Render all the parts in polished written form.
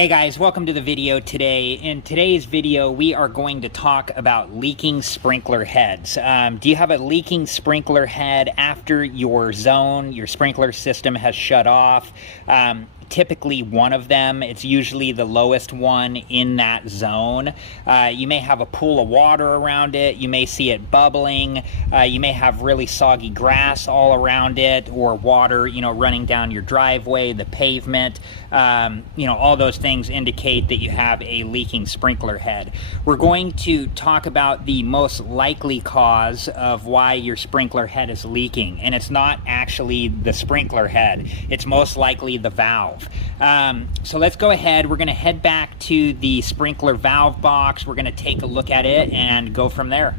Hey guys, welcome to the video today. In today's video, we are going to talk about leaking sprinkler heads. Do you have a leaking sprinkler head after your sprinkler system has shut off? Typically one of them, it's usually the lowest one in that zone. You may have a pool of water around it, you may see it bubbling, you may have really soggy grass all around it, or water, running down your driveway, the pavement. All those things indicate that you have a leaking sprinkler head. We're going to talk about the most likely cause of why your sprinkler head is leaking, and it's not actually the sprinkler head, it's most likely the valve. So let's go ahead. We're going to head back to the sprinkler valve box. We're going to take a look at it and go from there.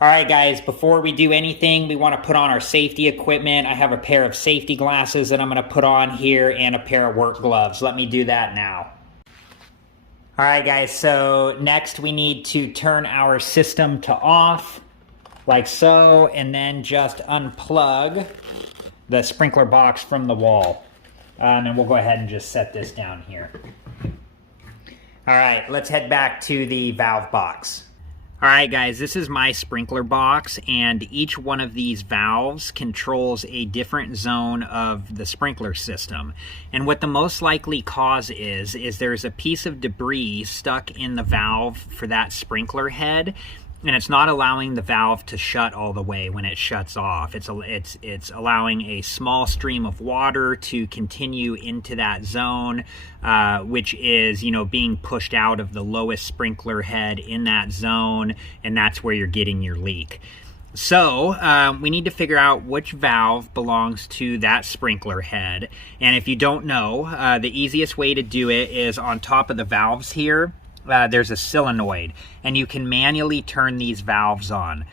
All right, guys, before we do anything, we want to put on our safety equipment. I have a pair of safety glasses that I'm going to put on here and a pair of work gloves. Let me do that now. All right, guys, so next we need to turn our system to off, like so, and then just unplug the sprinkler box from the wall. And then we'll go ahead and just set this down here. All right, let's head back to the valve box. All right, guys, this is my sprinkler box, and each one of these valves controls a different zone of the sprinkler system. And what the most likely cause is there's a piece of debris stuck in the valve for that sprinkler head, and it's not allowing the valve to shut all the way when it shuts off. It's allowing a small stream of water to continue into that zone, which is, being pushed out of the lowest sprinkler head in that zone, and that's where you're getting your leak. So we need to figure out which valve belongs to that sprinkler head. And if you don't know, the easiest way to do it is on top of the valves here. There's a solenoid, and you can manually turn these valves on.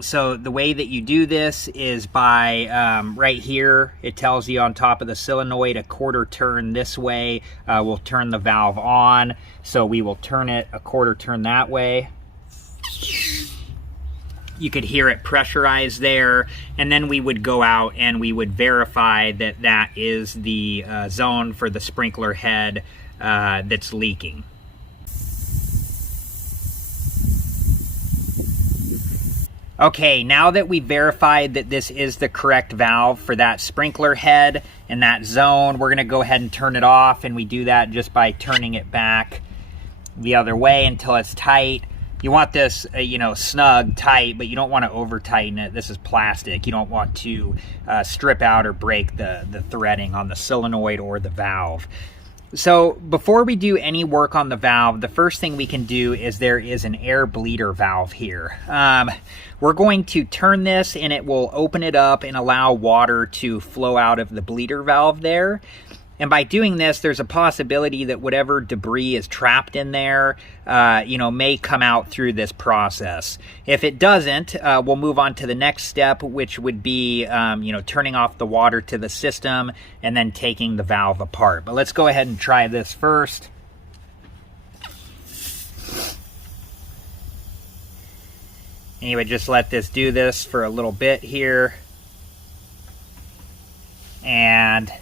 So the way that you do this is by right here, it tells you on top of the solenoid, a quarter turn this way will turn the valve on. So we will turn it a quarter turn that way. You could hear it pressurize there, and then we would go out and we would verify that that is the zone for the sprinkler head that's leaking. Okay, now that we verified that this is the correct valve for that sprinkler head and that zone, we're going to go ahead and turn it off, and we do that just by turning it back the other way until it's tight. You want this, snug, tight, but you don't want to over-tighten it. This is plastic. You don't want to strip out or break the threading on the solenoid or the valve. So before we do any work on the valve, the first thing we can do is there is an air bleeder valve here. We're going to turn this, and it will open it up and allow water to flow out of the bleeder valve there. And by doing this, there's a possibility that whatever debris is trapped in there, may come out through this process. If it doesn't, we'll move on to the next step, which would be, turning off the water to the system and then taking the valve apart. But let's go ahead and try this first. And you would just let this do this for a little bit here. And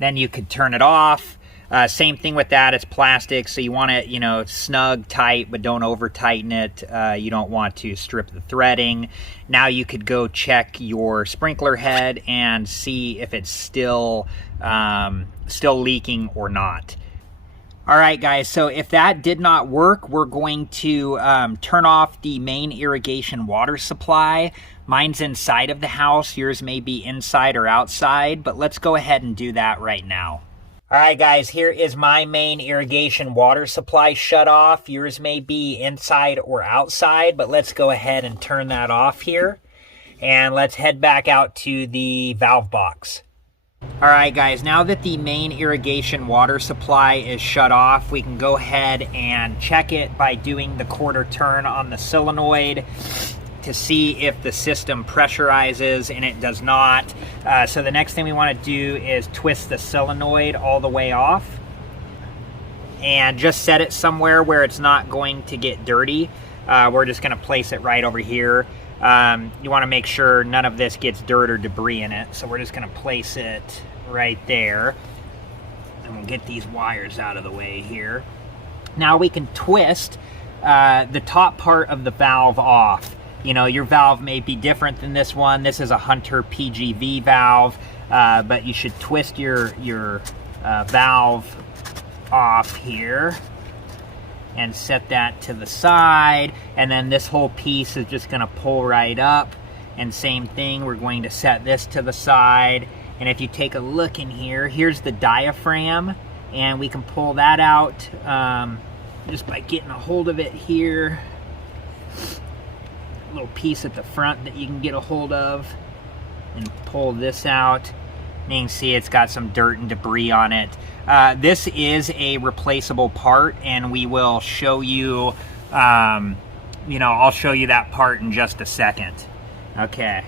then you could turn it off. Same thing with that, it's plastic, so you want it, snug, tight, but don't over tighten it. You don't want to strip the threading. Now you could go check your sprinkler head and see if it's still leaking or not. All right, guys, so if that did not work, we're going to turn off the main irrigation water supply. Mine's inside of the house. Yours may be inside or outside, but let's go ahead and do that right now. All right, guys, here is my main irrigation water supply shut off. Yours may be inside or outside, but let's go ahead and turn that off here. And let's head back out to the valve box. All right, guys, now that the main irrigation water supply is shut off, we can go ahead and check it by doing the quarter turn on the solenoid to see if the system pressurizes, and it does not. So the next thing we want to do is twist the solenoid all the way off and just set it somewhere where it's not going to get dirty. We're just going to place it right over here. You want to make sure none of this gets dirt or debris in it, so we're just going to place it right there. And And we'll get these wires out of the way here. Now we can twist the top part of the valve off. You know, your valve may be different than this one. This is a Hunter PGV valve, but you should twist your valve off here and set that to the side. And then this whole piece is just gonna pull right up. And same thing, we're going to set this to the side. And if you take a look in here, here's the diaphragm, and we can pull that out just by getting a hold of it here. A little piece at the front that you can get a hold of and pull this out. And you can see it's got some dirt and debris on it. This is a replaceable part, and we will show you, you know, I'll show you that part in just a second. Okay,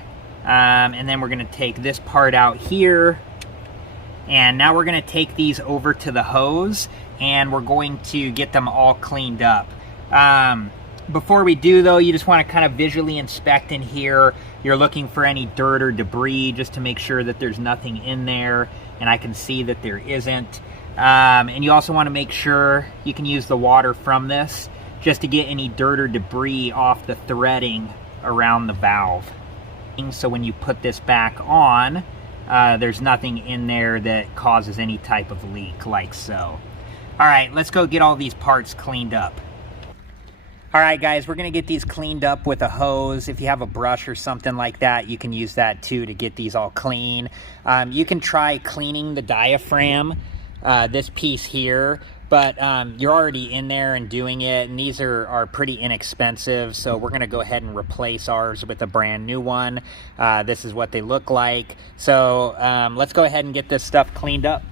and then we're gonna take this part out here, and now we're gonna take these over to the hose, and we're going to get them all cleaned up. Before we do though, you just wanna kind of visually inspect in here. You're looking for any dirt or debris just to make sure that there's nothing in there, and I can see that there isn't. And you also wanna make sure you can use the water from this just to get any dirt or debris off the threading around the valve. So when you put this back on, there's nothing in there that causes any type of leak, like so. All right, let's go get all these parts cleaned up. All right, guys, we're gonna get these cleaned up with a hose. If you have a brush or something like that, you can use that too to get these all clean. You can try cleaning the diaphragm, this piece here, but you're already in there and doing it, and these are pretty inexpensive, so we're gonna go ahead and replace ours with a brand new one. This is what they look like. So let's go ahead and get this stuff cleaned up.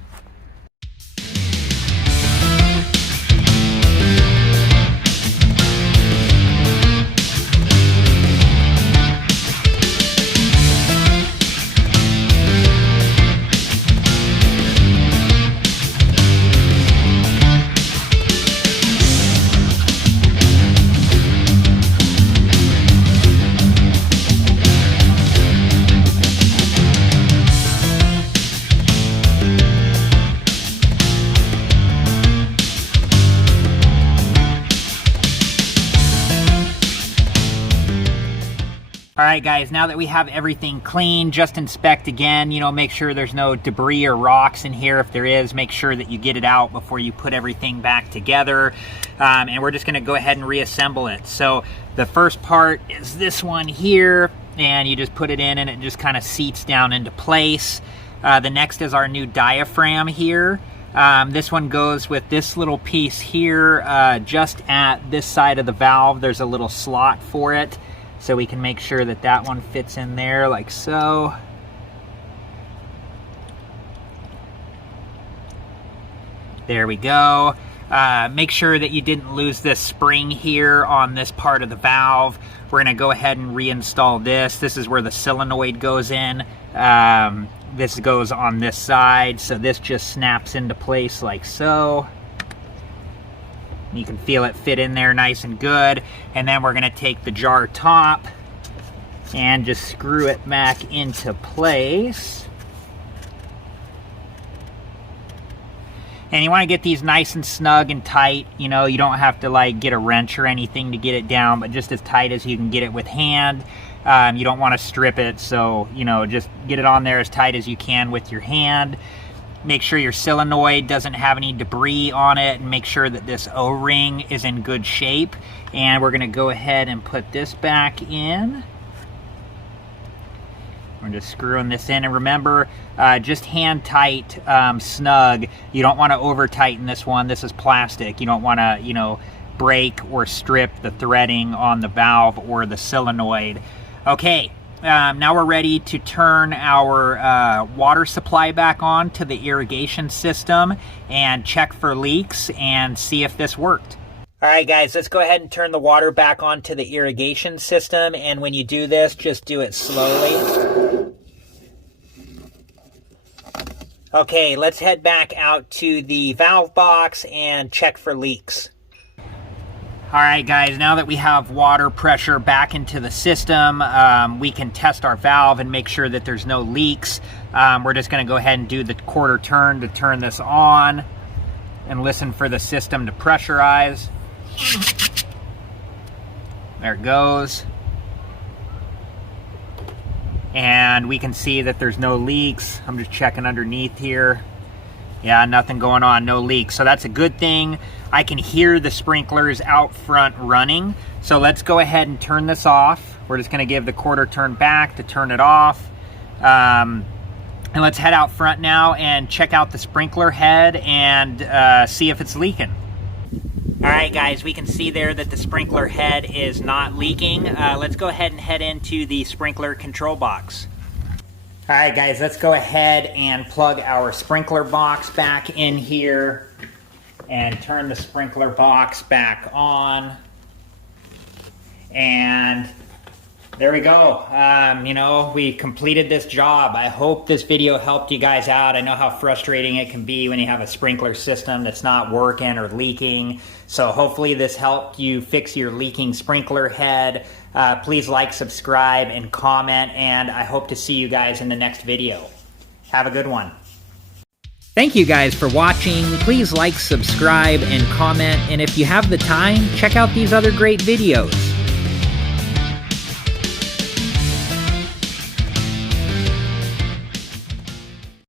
All right, guys, now that we have everything clean, just inspect again, you know, make sure there's no debris or rocks in here. If there is, make sure that you get it out before you put everything back together. And we're just gonna go ahead and reassemble it. So the first part is this one here, and you just put it in and it just kind of seats down into place. The next is our new diaphragm here. This one goes with this little piece here, just at this side of the valve. There's a little slot for it. So we can make sure that that one fits in there like so. There we go. Make sure that you didn't lose this spring here on this part of the valve. We're gonna go ahead and reinstall this. This is where the solenoid goes in. This goes on this side, so this just snaps into place like so. You can feel it fit in there nice and good. And then we're gonna take the jar top and just screw it back into place. And you wanna get these nice and snug and tight. You know, you don't have to like get a wrench or anything to get it down, but just as tight as you can get it with hand. You don't wanna strip it, so, you know, just get it on there as tight as you can with your hand. Make sure your solenoid doesn't have any debris on it, and make sure that this O-ring is in good shape. And we're gonna go ahead and put this back in. We're just screwing this in, and remember, just hand tight, snug. You don't wanna over tighten this one. This is plastic. You don't wanna, you know, break or strip the threading on the valve or the solenoid. Okay. Now we're ready to turn our water supply back on to the irrigation system and check for leaks and see if this worked. All right, guys, let's go ahead and turn the water back on to the irrigation system. And when you do this, just do it slowly. Okay, let's head back out to the valve box and check for leaks. All right, guys, now that we have water pressure back into the system, we can test our valve and make sure that there's no leaks. We're just gonna go ahead and do the quarter turn to turn this on and listen for the system to pressurize. There it goes. And we can see that there's no leaks. I'm just checking underneath here. Yeah, nothing going on, no leaks. So that's a good thing. I can hear the sprinklers out front running. So let's go ahead and turn this off. We're just gonna give the quarter turn back to turn it off. And let's head out front now and check out the sprinkler head and see if it's leaking. All right, guys, we can see there that the sprinkler head is not leaking. Let's go ahead and head into the sprinkler control box. All right, guys, let's go ahead and plug our sprinkler box back in here and turn the sprinkler box back on. And there we go. You know, we completed this job. I hope this video helped you guys out. I know how frustrating it can be when you have a sprinkler system that's not working or leaking. So hopefully this helped you fix your leaking sprinkler head. Please like, subscribe, and comment, and I hope to see you guys in the next video. Have a good one. Thank you guys for watching. Please like, subscribe, and comment, and if you have the time, check out these other great videos.